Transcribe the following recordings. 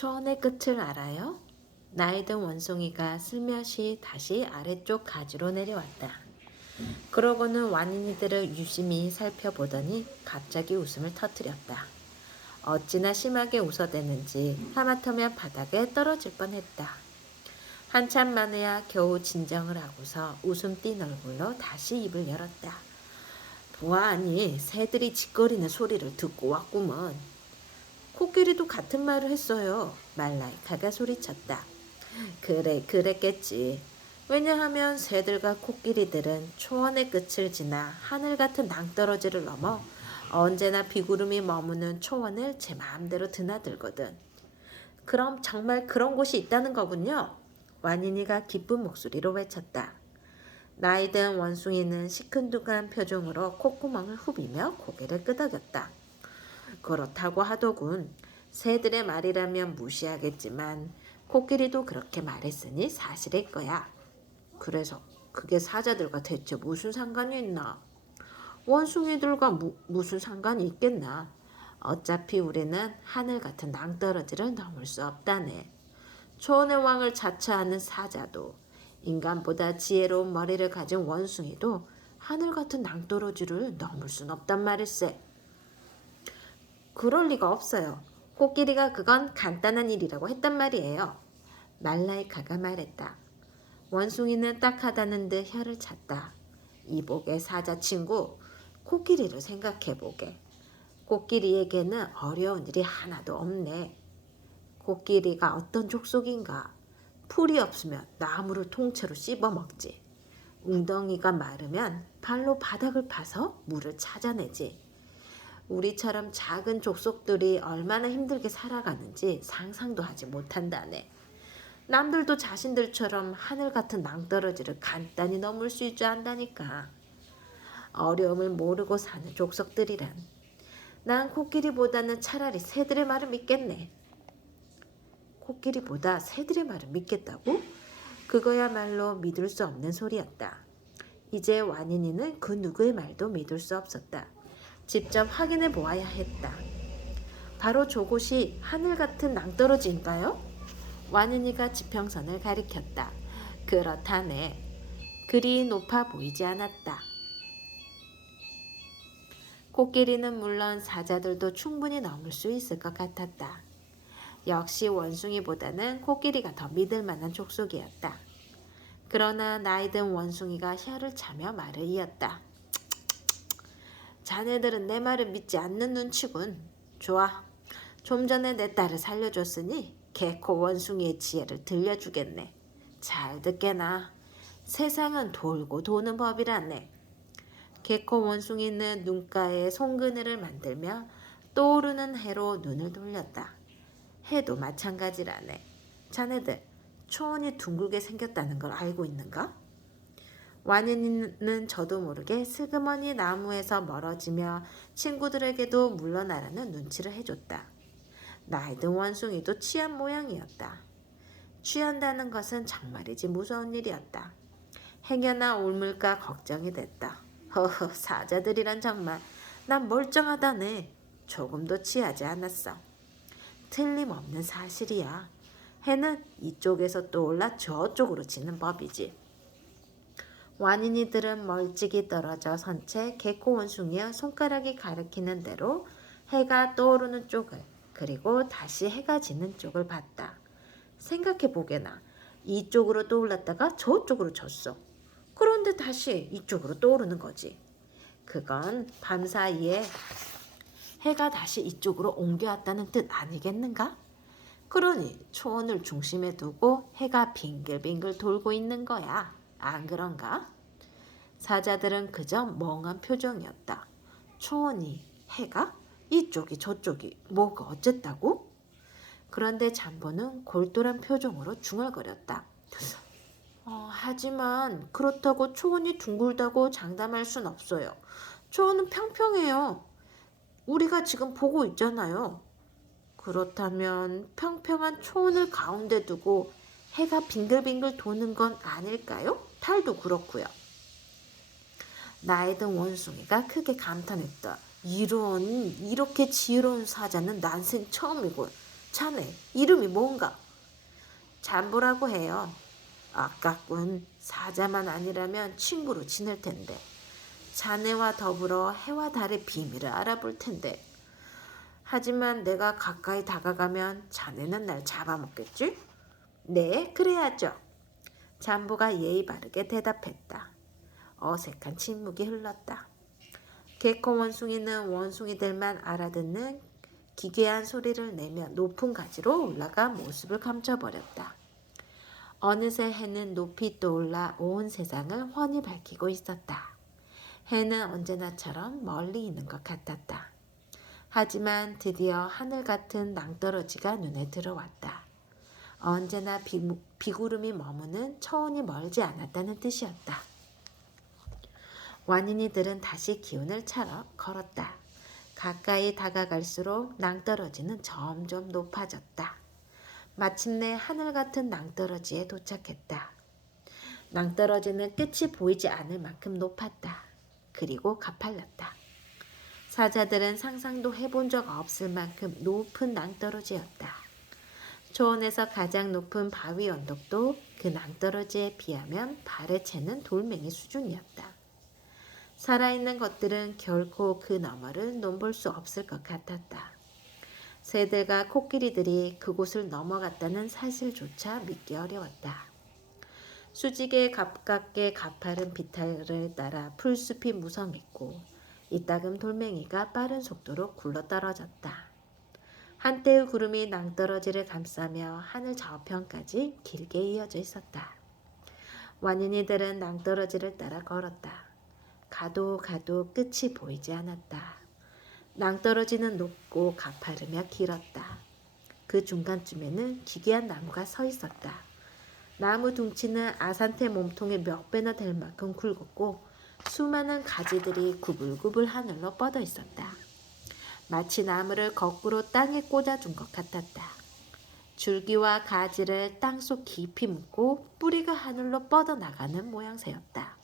초원의 끝을 알아요? 나이 든 원숭이가 슬며시 다시 아래쪽 가지로 내려왔다. 그러고는 완인이들을 유심히 살펴보더니 갑자기 웃음을 터뜨렸다. 어찌나 심하게 웃어댔는지 하마터면 바닥에 떨어질 뻔했다. 한참 만에야 겨우 진정을 하고서 웃음 띤 얼굴로 다시 입을 열었다. 보아하니 새들이 짖거리는 소리를 듣고 왔구먼. 코끼리도 같은 말을 했어요. 말라이카가 소리쳤다. 그래, 그랬겠지. 왜냐하면 새들과 코끼리들은 초원의 끝을 지나 하늘 같은 낭떠러지를 넘어 언제나 비구름이 머무는 초원을 제 마음대로 드나들거든. 그럼 정말 그런 곳이 있다는 거군요. 완인이가 기쁜 목소리로 외쳤다. 나이든 원숭이는 시큰둥한 표정으로 콧구멍을 후비며 고개를 끄덕였다. 그렇다고 하더군. 새들의 말이라면 무시하겠지만 코끼리도 그렇게 말했으니 사실일 거야. 그래서 그게 사자들과 대체 무슨 상관이 있나? 원숭이들과 무슨 상관이 있겠나? 어차피 우리는 하늘 같은 낭떠러지를 넘을 수 없다네. 초원의 왕을 자처하는 사자도 인간보다 지혜로운 머리를 가진 원숭이도 하늘 같은 낭떠러지를 넘을 순 없단 말일세. 그럴 리가 없어요. 코끼리가 그건 간단한 일이라고 했단 말이에요. 말라이카가 말했다. 원숭이는 딱하다는 듯 혀를 찼다. 이보게 사자 친구, 코끼리를 생각해보게. 코끼리에게는 어려운 일이 하나도 없네. 코끼리가 어떤 족속인가? 풀이 없으면 나무를 통째로 씹어먹지. 웅덩이가 마르면 발로 바닥을 파서 물을 찾아내지. 우리처럼 작은 족속들이 얼마나 힘들게 살아가는지 상상도 하지 못한다네. 남들도 자신들처럼 하늘 같은 낭떠러지를 간단히 넘을 수 있지 않다니까. 어려움을 모르고 사는 족속들이란. 난 코끼리보다는 차라리 새들의 말을 믿겠네. 코끼리보다 새들의 말을 믿겠다고? 그거야말로 믿을 수 없는 소리였다. 이제 완인이는 그 누구의 말도 믿을 수 없었다. 직접 확인해 보아야 했다. 바로 저곳이 하늘 같은 낭떠러지인가요? 완인이가 지평선을 가리켰다. 그렇다네. 그리 높아 보이지 않았다. 코끼리는 물론 사자들도 충분히 넘을 수 있을 것 같았다. 역시 원숭이보다는 코끼리가 더 믿을 만한 족속이었다. 그러나 나이든 원숭이가 혀를 차며 말을 이었다. 자네들은 내 말을 믿지 않는 눈치군. 좋아. 좀 전에 내 딸을 살려줬으니 개코 원숭이의 지혜를 들려주겠네. 잘 듣게나. 세상은 돌고 도는 법이라네. 개코 원숭이는 눈가에 송그늘을 만들며 떠오르는 해로 눈을 돌렸다. 해도 마찬가지라네. 자네들 초원이 둥글게 생겼다는 걸 알고 있는가? 완인이는 저도 모르게 슬그머니 나무에서 멀어지며 친구들에게도 물러나라는 눈치를 해줬다. 나이든 원숭이도 취한 모양이었다. 취한다는 것은 정말이지 무서운 일이었다. 행여나 옮을까 걱정이 됐다. 허허, 사자들이란 정말 난 멀쩡하다네. 조금도 취하지 않았어. 틀림없는 사실이야. 해는 이쪽에서 떠올라 저쪽으로 지는 법이지. 완인이들은 멀찍이 떨어져 선 채 개코 원숭이의 손가락이 가리키는 대로 해가 떠오르는 쪽을 그리고 다시 해가 지는 쪽을 봤다. 생각해보게나. 이쪽으로 떠올랐다가 저쪽으로 졌어. 그런데 다시 이쪽으로 떠오르는 거지. 그건 밤사이에 해가 다시 이쪽으로 옮겨왔다는 뜻 아니겠는가? 그러니 초원을 중심에 두고 해가 빙글빙글 돌고 있는 거야. 안 그런가? 사자들은 그저 멍한 표정이었다. 초원이, 해가? 이쪽이 저쪽이 뭐가 어쨌다고? 그런데 잠보는 골똘한 표정으로 중얼거렸다. 하지만 그렇다고 초원이 둥글다고 장담할 순 없어요. 초원은 평평해요. 우리가 지금 보고 있잖아요. 그렇다면 평평한 초원을 가운데 두고 해가 빙글빙글 도는 건 아닐까요? 달도 그렇고요. 나이든 원숭이가 크게 감탄했다. 이런, 이렇게 지혜로운 사자는 난생 처음이군. 자네 이름이 뭔가? 잠보라고 해요. 아깝군. 사자만 아니라면 친구로 지낼 텐데. 자네와 더불어 해와 달의 비밀을 알아볼 텐데. 하지만 내가 가까이 다가가면 자네는 날 잡아먹겠지? 네, 그래야죠. 잠보가 예의 바르게 대답했다. 어색한 침묵이 흘렀다. 개코 원숭이는 원숭이들만 알아듣는 기괴한 소리를 내며 높은 가지로 올라가 모습을 감춰버렸다. 어느새 해는 높이 떠올라 온 세상을 훤히 밝히고 있었다. 해는 언제나처럼 멀리 있는 것 같았다. 하지만 드디어 하늘 같은 낭떠러지가 눈에 들어왔다. 언제나 비구름이 머무는 초원이 멀지 않았다는 뜻이었다. 완인이들은 다시 기운을 차려 걸었다. 가까이 다가갈수록 낭떠러지는 점점 높아졌다. 마침내 하늘 같은 낭떠러지에 도착했다. 낭떠러지는 끝이 보이지 않을 만큼 높았다. 그리고 가팔랐다. 사자들은 상상도 해본 적 없을 만큼 높은 낭떠러지였다. 초원에서 가장 높은 바위 언덕도 그 낭떠러지에 비하면 발에 채는 돌멩이 수준이었다. 살아있는 것들은 결코 그 너머를 넘볼 수 없을 것 같았다. 새들과 코끼리들이 그곳을 넘어갔다는 사실조차 믿기 어려웠다. 수직에 가깝게 가파른 비탈을 따라 풀숲이 무성했고 이따금 돌멩이가 빠른 속도로 굴러떨어졌다. 한때의 구름이 낭떠러지를 감싸며 하늘 저편까지 길게 이어져 있었다. 완인이들은 낭떠러지를 따라 걸었다. 가도 끝이 보이지 않았다. 낭떠러지는 높고 가파르며 길었다. 그 중간쯤에는 기괴한 나무가 서 있었다. 나무 둥치는 아산테 몸통의 몇 배나 될 만큼 굵었고 수많은 가지들이 구불구불 하늘로 뻗어 있었다. 마치 나무를 거꾸로 땅에 꽂아준 것 같았다. 줄기와 가지를 땅속 깊이 묻고 뿌리가 하늘로 뻗어나가는 모양새였다.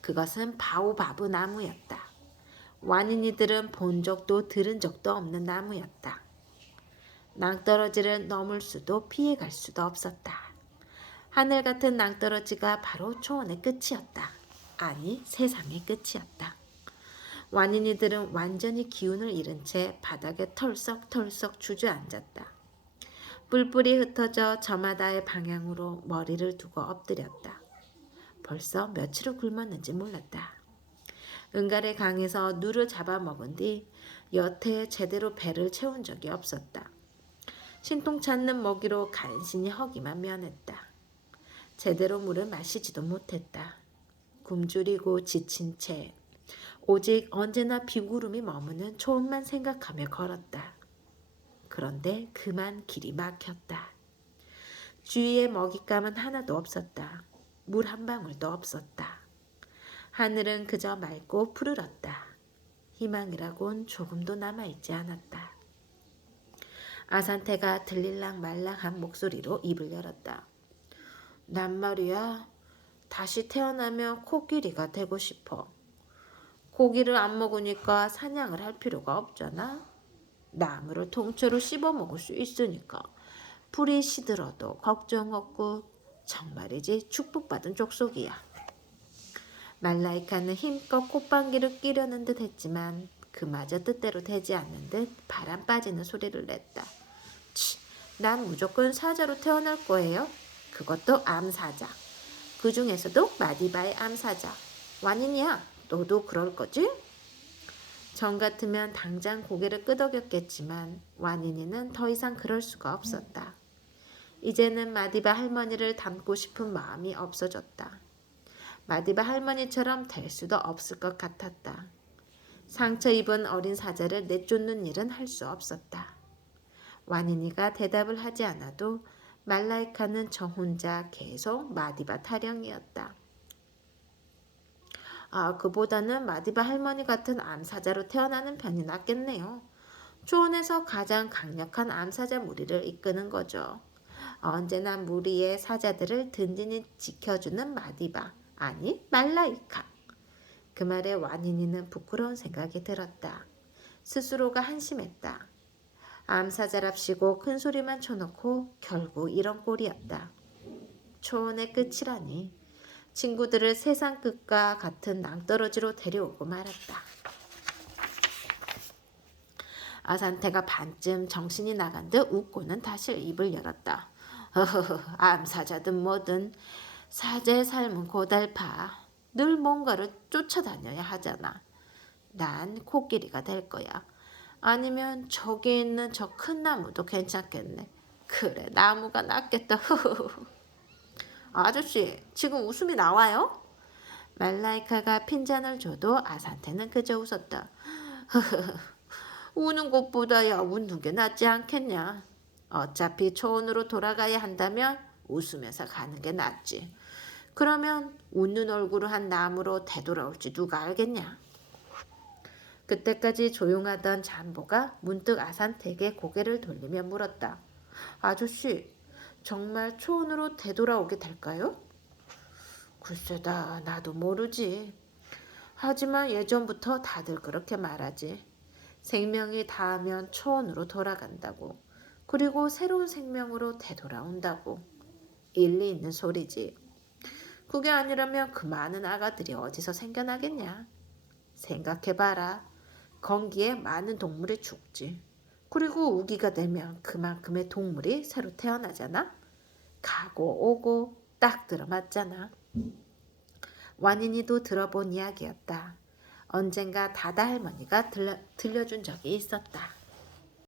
그것은 바오바브 나무였다. 완인이들은 본 적도 들은 적도 없는 나무였다. 낭떠러지를 넘을 수도 피해갈 수도 없었다. 하늘 같은 낭떠러지가 바로 초원의 끝이었다. 아니, 세상의 끝이었다. 완인이들은 완전히 기운을 잃은 채 바닥에 털썩털썩 주저앉았다. 뿔뿔이 흩어져 저마다의 방향으로 머리를 두고 엎드렸다. 벌써 며칠을 굶었는지 몰랐다. 은갈의 강에서 누를 잡아먹은 뒤 여태 제대로 배를 채운 적이 없었다. 신통찮는 먹이로 간신히 허기만 면했다. 제대로 물을 마시지도 못했다. 굶주리고 지친 채 오직 언제나 비구름이 머무는 초원만 생각하며 걸었다. 그런데 그만 길이 막혔다. 주위에 먹잇감은 하나도 없었다. 물 한 방울도 없었다. 하늘은 그저 맑고 푸르렀다. 희망이라곤 조금도 남아있지 않았다. 아산테가 들릴랑 말랑한 목소리로 입을 열었다. 난 말이야, 다시 태어나면 코끼리가 되고 싶어. 고기를 안 먹으니까 사냥을 할 필요가 없잖아. 나무를 통째로 씹어 먹을 수 있으니까 풀이 시들어도 걱정 없고 정말이지 축복받은 족속이야. 말라이카는 힘껏 콧방귀를 뀌려는 듯 했지만 그마저 뜻대로 되지 않는 듯 바람 빠지는 소리를 냈다. 치, 난 무조건 사자로 태어날 거예요. 그것도 암사자. 그 중에서도 마디바의 암사자. 완인이야. 너도 그럴 거지? 전 같으면 당장 고개를 끄덕였겠지만 완인이는 더 이상 그럴 수가 없었다. 이제는 마디바 할머니를 닮고 싶은 마음이 없어졌다. 마디바 할머니처럼 될 수도 없을 것 같았다. 상처 입은 어린 사자를 내쫓는 일은 할 수 없었다. 완인이가 대답을 하지 않아도 말라이카는 저 혼자 계속 마디바 타령이었다. 그보다는 마디바 할머니 같은 암사자로 태어나는 편이 낫겠네요. 초원에서 가장 강력한 암사자 무리를 이끄는 거죠. 언제나 무리의 사자들을 든든히 지켜주는 마디바, 아니 말라이카. 그 말에 완인이는 부끄러운 생각이 들었다. 스스로가 한심했다. 암사자랍시고 큰 소리만 쳐놓고 결국 이런 꼴이었다. 초원의 끝이라니. 친구들을 세상 끝과 같은 낭떠러지로 데려오고 말았다. 아산테가 반쯤 정신이 나간 듯 웃고는 다시 입을 열었다. 허허허, 암사자든 뭐든 사제의 삶은 고달파. 늘 뭔가를 쫓아다녀야 하잖아. 난 코끼리가 될 거야. 아니면 저기 있는 저 큰 나무도 괜찮겠네. 그래, 나무가 낫겠다. 아저씨, 지금 웃음이 나와요? 말라이카가 핀잔을 줘도 아산테는 그저 웃었다. 우는 것보다야 웃는 게 낫지 않겠냐. 어차피 초원으로 돌아가야 한다면 웃으면서 가는 게 낫지. 그러면 웃는 얼굴을 한 나무로 되돌아올지 누가 알겠냐. 그때까지 조용하던 잠보가 문득 아산테에게 고개를 돌리며 물었다. 아저씨, 정말 초원으로 되돌아오게 될까요? 글쎄다, 나도 모르지. 하지만 예전부터 다들 그렇게 말하지. 생명이 닿으면 초원으로 돌아간다고. 그리고 새로운 생명으로 되돌아온다고. 일리 있는 소리지. 그게 아니라면 그 많은 아가들이 어디서 생겨나겠냐. 생각해봐라. 건기에 많은 동물이 죽지. 그리고 우기가 되면 그만큼의 동물이 새로 태어나잖아. 가고 오고 딱 들어맞잖아. 완인이도 들어본 이야기였다. 언젠가 다다 할머니가 들려준 적이 있었다.